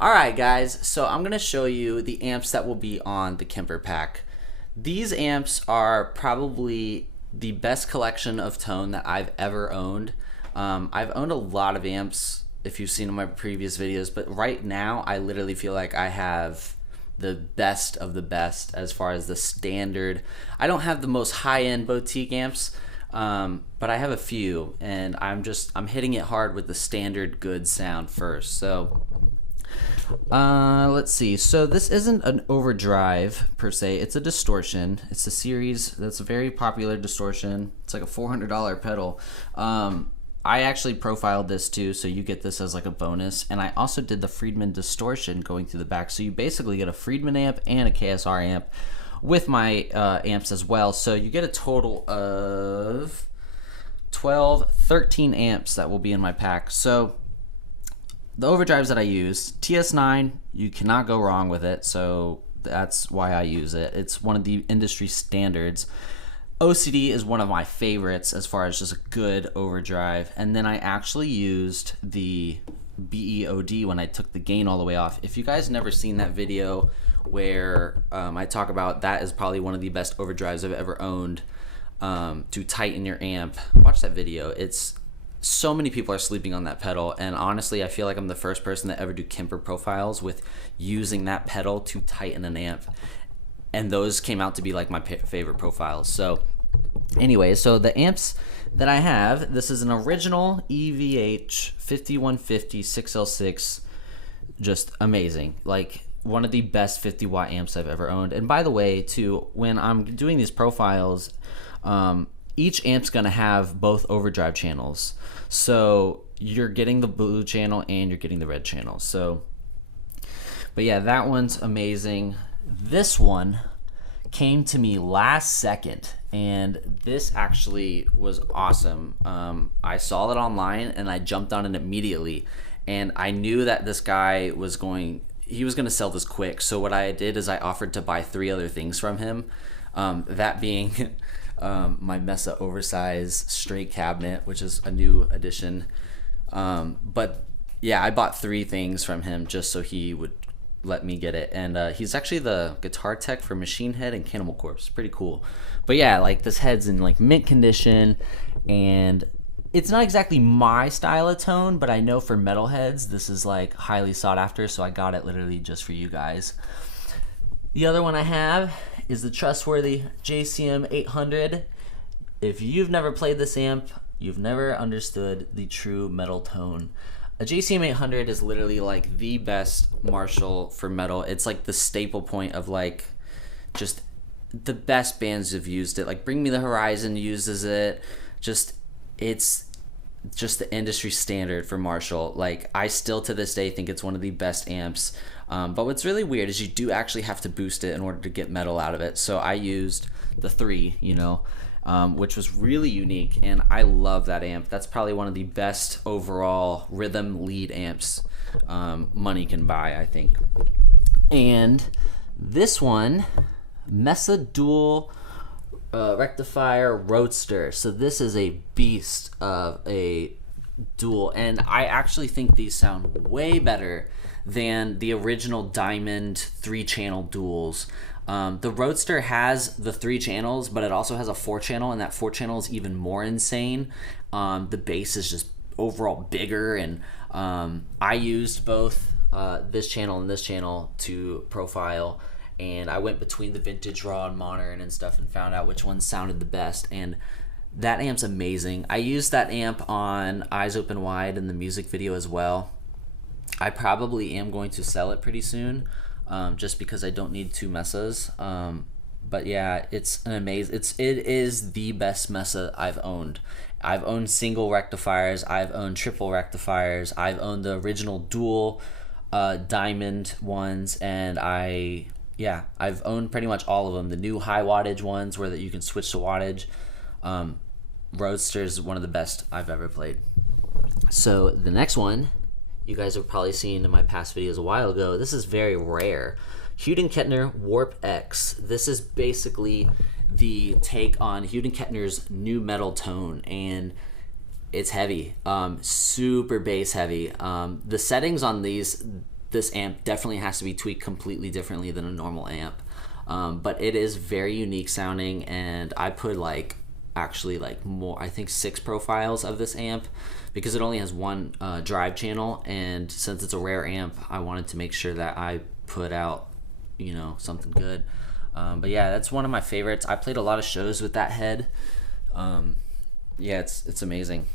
Alright guys, so I'm going to show you the amps that will be on the Kemper pack. These amps are probably the best collection of tone that I've ever owned. I've owned a lot of amps if you've seen in my previous videos, but right now I literally feel like I have the best of the best as far as the standard. I don't have the most high-end boutique amps, but I have a few, and I'm hitting it hard with the standard good sound first. So let's see. So this isn't an overdrive per se. It's a distortion. It's a series that's a very popular distortion. It's like a $400 pedal. I actually profiled this too, so you get this as like a bonus. And I also did the Friedman distortion going through the back. So you basically get a Friedman amp and a KSR amp with my amps as well. So you get a total of 13 amps that will be in my pack. So the overdrives that I use, TS9, you cannot go wrong with it, so that's why I use it. It's one of the industry standards. OCD is one of my favorites as far as just a good overdrive. And then I actually used the BEOD when I took the gain all the way off. If you guys never seen that video where I talk about that is probably one of the best overdrives I've ever owned to tighten your amp, watch that video. So many people are sleeping on that pedal, and honestly I feel like I'm the first person to ever do Kemper profiles with using that pedal to tighten an amp, and those came out to be like my favorite profiles. So anyway, so the amps that I have, this is an original EVH 5150 6L6, just amazing, like one of the best 50 watt amps I've ever owned. And by the way too, when I'm doing these profiles, each amp's gonna have both overdrive channels, so you're getting the blue channel and you're getting the red channel. So, but yeah, that one's amazing. This one came to me last second, and this actually was awesome. I saw it online and I jumped on it immediately, and I knew that this guy was going to sell this quick. So what I did is I offered to buy 3 other things from him, that being my Mesa oversized straight cabinet, which is a new addition. But yeah, I bought 3 things from him just so he would let me get it. And he's actually the guitar tech for Machine Head and Cannibal Corpse. Pretty cool. But yeah, like this head's in like mint condition, and it's not exactly my style of tone, but I know for metalheads this is like highly sought after, so I got it literally just for you guys. The other one I have is the trustworthy JCM 800. If you've never played this amp, you've never understood the true metal tone. A JCM 800 is literally like the best Marshall for metal. It's like the staple point of like just the best bands have used it. Like Bring Me the Horizon uses it. It's just the industry standard for Marshall. Like I still to this day think it's one of the best amps. But what's really weird is you do actually have to boost it in order to get metal out of it. So I used the 3, which was really unique, and I love that amp. That's probably one of the best overall rhythm lead amps money can buy, I think. And this one, Mesa Dual Rectifier Roadster. So this is a beast of a dual, and I actually think these sound way better than the original Diamond 3-channel duals. The Roadster has the 3 channels, but it also has a 4-channel, and that 4-channel is even more insane. The bass is just overall bigger, and I used both this channel and this channel to profile, and I went between the vintage raw and modern and stuff and found out which one sounded the best, and that amp's amazing. I used that amp on Eyes Open Wide in the music video as well. I probably am going to sell it pretty soon, just because I don't need 2 Mesas. But yeah, it's an amazing. It is the best Mesa I've owned. I've owned single rectifiers. I've owned triple rectifiers. I've owned the original dual diamond ones, and I've owned pretty much all of them. The new high wattage ones where that you can switch to wattage. Roadster is one of the best I've ever played. So the next one, you guys have probably seen in my past videos a while ago. This is very rare. H&K Warp X. This is basically the take on H&K's new metal tone, and it's heavy, super bass heavy. The settings on these, this amp definitely has to be tweaked completely differently than a normal amp. But it is very unique sounding, and I put like actually like more, I think 6 profiles of this amp because it only has one drive channel, and since it's a rare amp, I wanted to make sure that I put out, you know, something good. But yeah, that's one of my favorites. I played a lot of shows with that head. Yeah, it's amazing.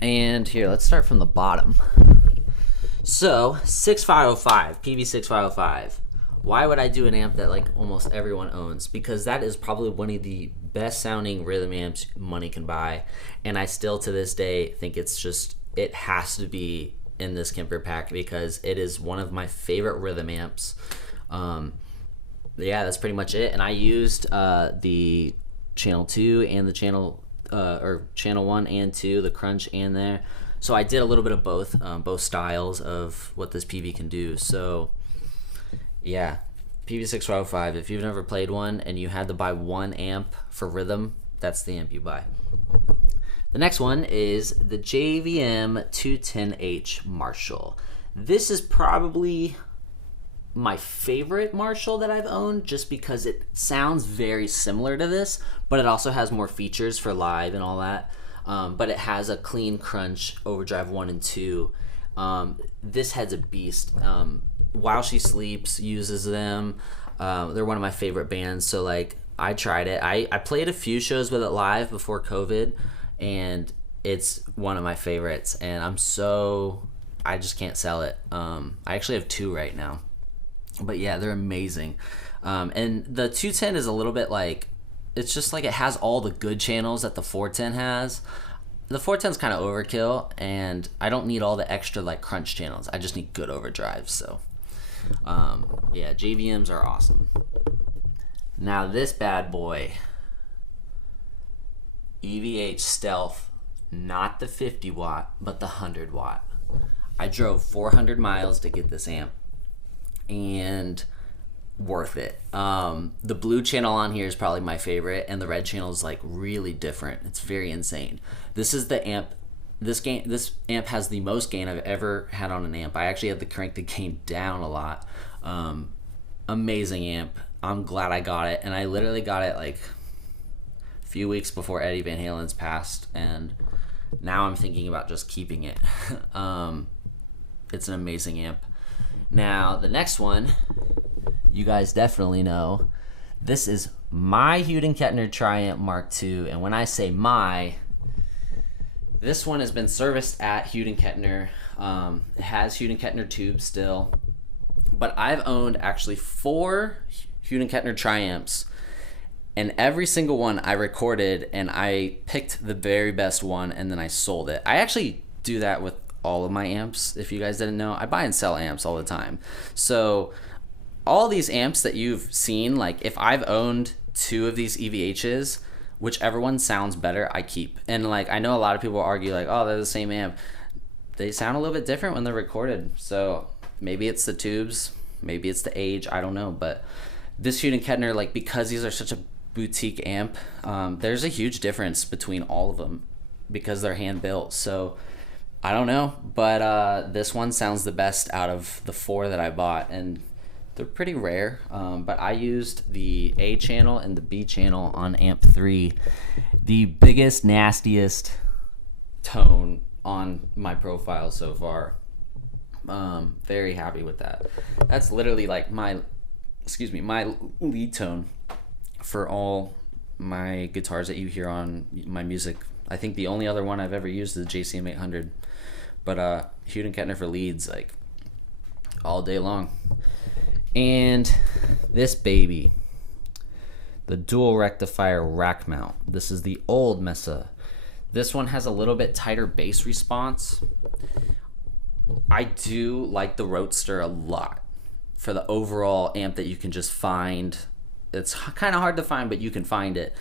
And here, let's start from the bottom. So 6505, Peavey 6505. Why would I do an amp that like almost everyone owns? Because that is probably one of the best sounding rhythm amps money can buy, and I still to this day think it's just, it has to be in this Kemper pack because it is one of my favorite rhythm amps. Yeah, that's pretty much it. And I used the channel 2 and the channel channel 1 and 2, the crunch and there. So I did a little bit of both styles of what this Peavey can do. So yeah, Peavey 6505, if you've never played one and you had to buy one amp for rhythm, that's the amp you buy. The next one is the JVM 210H Marshall. This is probably my favorite Marshall that I've owned just because it sounds very similar to this, but it also has more features for live and all that. But it has a clean crunch Overdrive 1 and 2. This head's a beast. While She Sleeps uses them. They're one of my favorite bands, so like I tried it. I played a few shows with it live before COVID, and it's one of my favorites, and I just can't sell it. I actually have 2 right now. But yeah, they're amazing. And the 210 is a little bit like, it's just like it has all the good channels that the 410 has. The 410 is kind of overkill, and I don't need all the extra like crunch channels. I just need good overdrives. So yeah, JVMs are awesome. Now this bad boy, EVH Stealth, not the 50 watt, but the 100 watt. I drove 400 miles to get this amp, and worth it. The blue channel on here is probably my favorite, and the red channel is like really different. It's very insane. This is the amp. This amp has the most gain I've ever had on an amp. I actually had to crank the gain down a lot. Amazing amp. I'm glad I got it, and I literally got it like a few weeks before Eddie Van Halen's passed, and now I'm thinking about just keeping it. It's an amazing amp. Now the next one, you guys definitely know. This is my H&K Triamp Mark II, and when I say my, this one has been serviced at H&K. It has H&K tubes still, but I've owned actually 4 H&K Triamps, and every single one I recorded, and I picked the very best one, and then I sold it. I actually do that with all of my amps. If you guys didn't know, I buy and sell amps all the time. So all these amps that you've seen, like if I've owned 2 of these EVHs, whichever one sounds better, I keep. And like I know a lot of people argue like, oh, they're the same amp. They sound a little bit different when they're recorded. So maybe it's the tubes, maybe it's the age, I don't know. But this H&K, like because these are such a boutique amp, there's a huge difference between all of them because they're hand built. So I don't know, but this one sounds the best out of the 4 that I bought, and they're pretty rare. But I used the A channel and the B channel on amp 3, the biggest, nastiest tone on my profile so far. Very happy with that. That's literally like my lead tone for all my guitars that you hear on my music. I think the only other one I've ever used is the JCM 800. But H&K for leads like all day long. And this baby, the dual rectifier rack mount. This is the old Mesa. This one has a little bit tighter bass response. I do like the Roadster a lot for the overall amp that you can just find. It's kind of hard to find, but you can find it.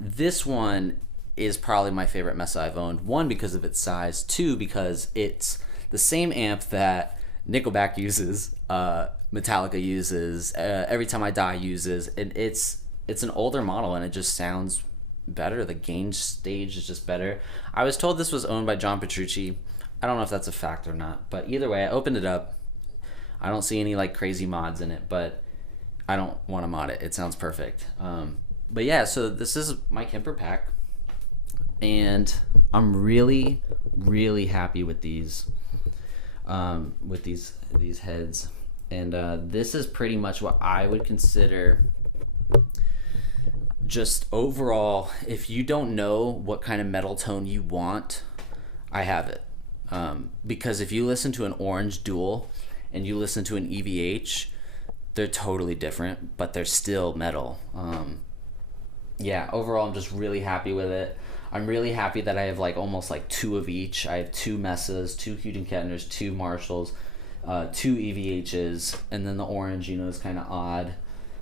This one is probably my favorite Mesa I've owned. 1, because of its size. 2, because it's the same amp that Nickelback uses, Metallica uses, Every Time I Die uses, and it's an older model, and it just sounds better. The gain stage is just better. I was told this was owned by John Petrucci. I don't know if that's a fact or not, but either way, I opened it up. I don't see any like crazy mods in it, but I don't want to mod it. It sounds perfect. But yeah, so this is my Kemper pack, and I'm really, really happy with these heads. And this is pretty much what I would consider just overall. If you don't know what kind of metal tone you want, I have it. Because if you listen to an orange dual and you listen to an EVH, they're totally different, but they're still metal. Yeah, overall I'm just really happy with it. I'm really happy that I have like almost like 2 of each. I have 2 Mesas, 2 Houghton-Kettners, 2 Marshalls, 2 EVHs, and then the orange, you know, is kind of odd.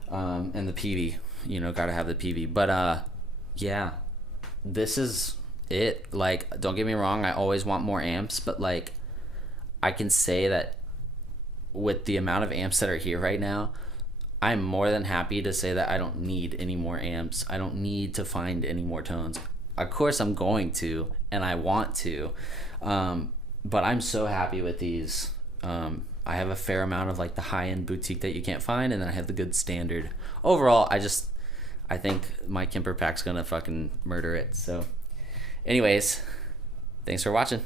And the Peavey, you know, gotta have the Peavey. But yeah, this is it. Like, don't get me wrong, I always want more amps, but like, I can say that with the amount of amps that are here right now, I'm more than happy to say that I don't need any more amps. I don't need to find any more tones. Of course I'm going to, and I want to, but I'm so happy with these. I have a fair amount of like the high-end boutique that you can't find, and then I have the good standard. Overall, I think my Kemper pack's gonna fucking murder it. So anyways, thanks for watching.